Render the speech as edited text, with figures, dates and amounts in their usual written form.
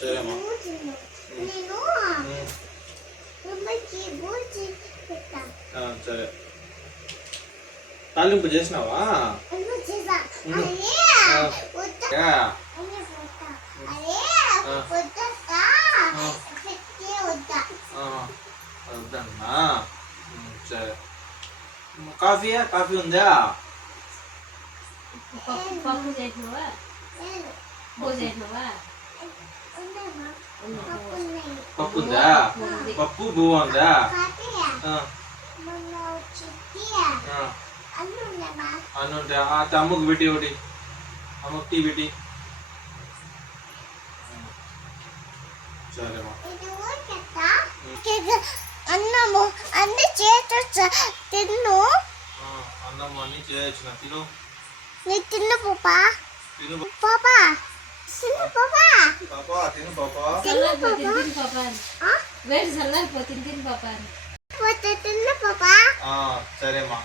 సరేమ్మా. సరే తాలింపు చేసినావా? వద్దన్నా. సరే కాఫీ ఉందా? పప్పు ఉందా? పప్పు బువ్వ ఉందా? అన్ను ఉంటా. అమ్మకు పెట్టి ఒకటి, అమ్మకు టీ పెట్టి. సరేమ్మా. అన్నము అన్ని చేత తిన్ను. అన్నం అన్ని చేయొచ్చు. తిను. నీ తిన్ను పాపా. తిను పాపా తిన్ను పాపా. పాపా తిను పాపా. తిన్ను పాపా. సరేమ్మా.